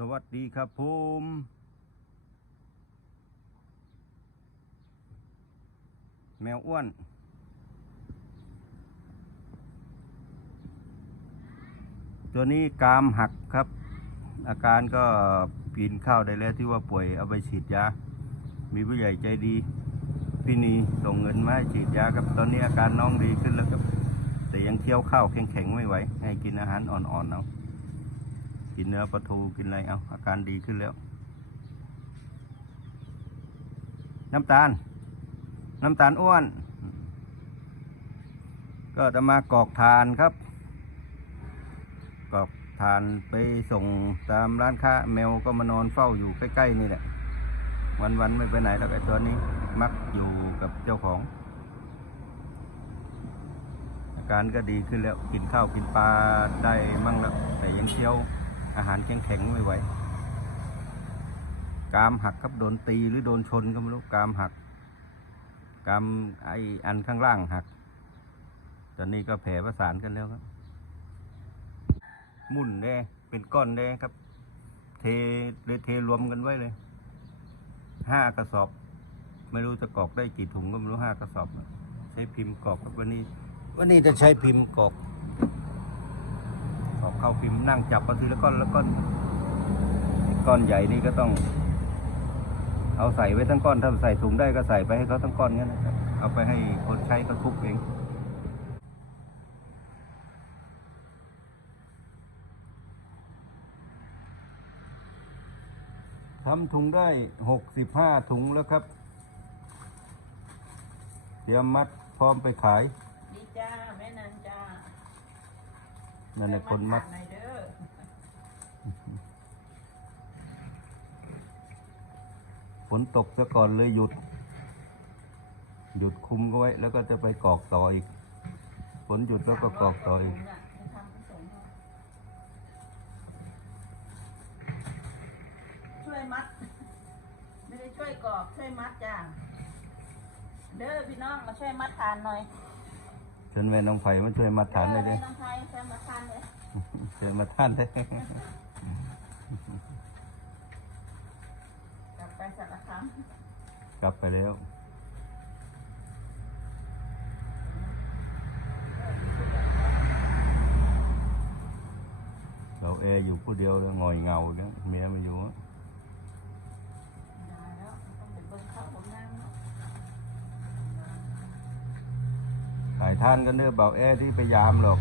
สวัสดีครับผมแมวอ้วน ตัวนี้กรามหักครับ อาการก็ปีนเข้าวได้แล้วที่ว่าป่วยเอาไปฉีดยา มีผู้ใหญ่ใจดี พี่นีส่งเงินมาฉีดยาครับ ตอนนี้อาการน้องดีขึ้นแล้วครับ แต่ยังเคี้ยวข้าวแข็งๆไม่ไหว ให้กินอาหารอ่อนๆเอา กินเนื้อปลาทูกินอะไรเอาอาการดีขึ้นแล้ว น้ำตาล น้ำตาลอ้วน ก็จะมากรอกทานครับกรอกทานไปส่งตามร้านค้าแมวก็มานอนเฝ้าอยู่ใกล้ๆนี่แหละ วันๆไม่ไปไหนแล้วไอ้ตัวนี้ มักอยู่กับเจ้าของอาการก็ดีขึ้นแล้วกินข้าวกินปลาได้มั่งแล้วแต่ยังเคี้ยว อาหารแข็งๆไม่ไหวกรามหักครับโดนตีหรือโดนชนก็ไม่รู้กรามหักกรามไออันข้างล่างหัก ตอนนี้ก็แผลประสานกันแล้วครับ มุ่นแดงเป็นก้อนแดงครับ เทเลยเทรวมกันไว้เลย ห้ากระสอบ ไม่รู้จะกรอกได้กี่ถุงก็ไม่รู้ห้ากระสอบ ใช้พิมพ์กรอกครับวันนี้ วันนี้จะใช้พิมพ์กรอก อกเข้าพิมพ์นั่งจับมาทีละก้อนละก้อนก้อนใหญ่นี่ก็ต้อง เอาใส่ไว้ทั้งก้อนถ้าใส่ถุงได้ก็ใส่ไปให้เขาทั้งก้อนงั้นนะครับเอาไปให้คนใช้เขาทุบเองทำถุงได้หกสิบห้าถุงแล้วครับ เตรียมมัดพร้อมไปขาย ดีจ้าแม่นันจ้า นั่นแหละคนมัดฝนตกซะก่อนเลยหยุด หยุดคุมก็ไว้ แล้วก็จะไปกอกต่ออีก ฝนหยุดแล้วก็กอกต่ออีกช่วยมัด ไม่ได้ช่วยกอกช่วยมัดจ้าเด้อพี่น้องมาช่วยมัดทานหน่อย ชิญแม่น้องไผ่มาช่วยมัดฐานได้เลเลยยน้องไทยช่วยมัดทานเลยเชิญมาท่านได้กลับไปสักครั้งกลับไปแล้วเราแอร์อยู่ผู้เดียวแล้วงอยเงาเนี่ยเมียไมาอยู่อะ ได้แล้วต้องไปเบิ่งข้าวผมนั่งเนาะ ถ่ายท่านก็เนื้อเบาแอร์ที่พยายามหรอก